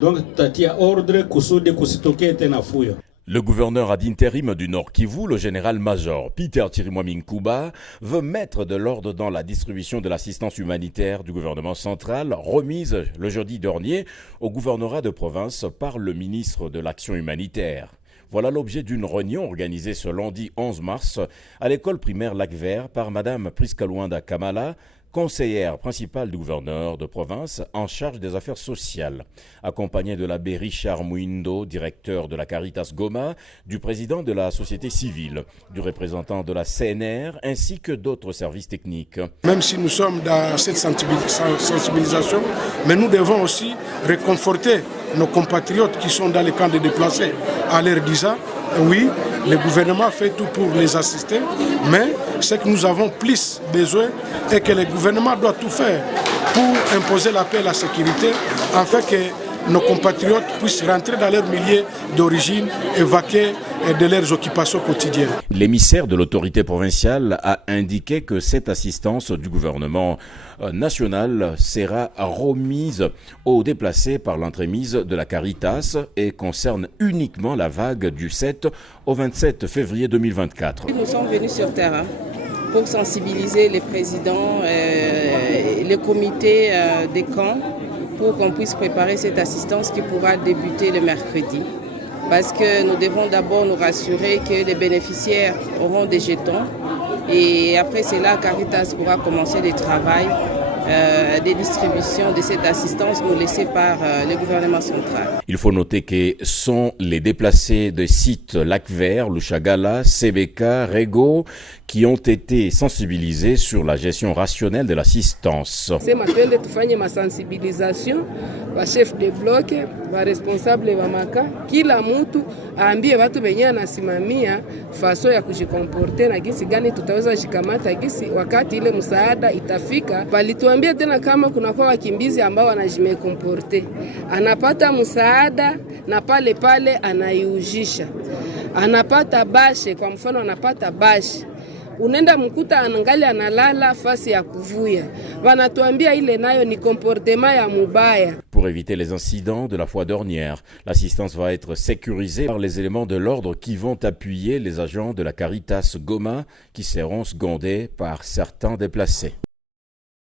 Donc tatia ordre kusudi kusitokee tena fuyo. Le gouverneur ad intérim du Nord Kivu, le général-major Peter Chirimwami Nkuba, veut mettre de l'ordre dans la distribution de l'assistance humanitaire du gouvernement central, remise le jeudi dernier au gouvernorat de province par le ministre de l'Action humanitaire. Voilà l'objet d'une réunion organisée ce lundi 11 mars à l'école primaire Lac-Vert par Mme Priska Luanda Kamala, conseillère principale du gouverneur de province en charge des affaires sociales, accompagnée de l'abbé Richard Mouindo, directeur de la Caritas Goma, du président de la société civile, du représentant de la CNR ainsi que d'autres services techniques. Même si nous sommes dans cette sensibilisation, mais nous devons aussi réconforter nos compatriotes qui sont dans les camps de déplacés en leur disant oui, le gouvernement fait tout pour les assister, mais ce que nous avons plus besoin est que le gouvernement doit tout faire pour imposer la paix et la sécurité, afin que nos compatriotes puissent rentrer dans leur milieu d'origine et vaquer de leurs occupations quotidiennes. L'émissaire de l'autorité provinciale a indiqué que cette assistance du gouvernement national sera remise aux déplacés par l'entremise de la Caritas et concerne uniquement la vague du 7 au 27 février 2024. Nous sommes venus sur terrain pour sensibiliser les présidents, les comités des camps pour qu'on puisse préparer cette assistance qui pourra débuter le mercredi. Parce que nous devons d'abord nous rassurer que les bénéficiaires auront des jetons et après cela, Caritas pourra commencer le travail des distributions de cette assistance nous laissée par le gouvernement central. Il faut noter que sont les déplacés de sites Lac-Vert, Luchagala, Sebeka, Rego qui ont été sensibilisés sur la gestion rationnelle de l'assistance. Sema twende tufanye masensibilisation wa chef de bloc, wa responsable wa maka, kila mtu aambie watu wenye anasimamia faso ya kujikomporte na gisi gani tutaweza shikamata gisi wakati ile msaada itafika. Walituambia tena kama kuna kwa wakimbizi ambao wanajimekomporte, anapata msaada na pale pale anaiujisha, anapata bashe, kwa mfano anapata bashe, unenda mkuta anangali analala fasi ya kuvuya. Wanatuambia ile nayo ni comportement ya mubaya. Pour éviter les incidents de la fois dernière, l'assistance va être sécurisée par les éléments de l'ordre qui vont appuyer les agents de la Caritas Goma qui seront secondés par certains déplacés.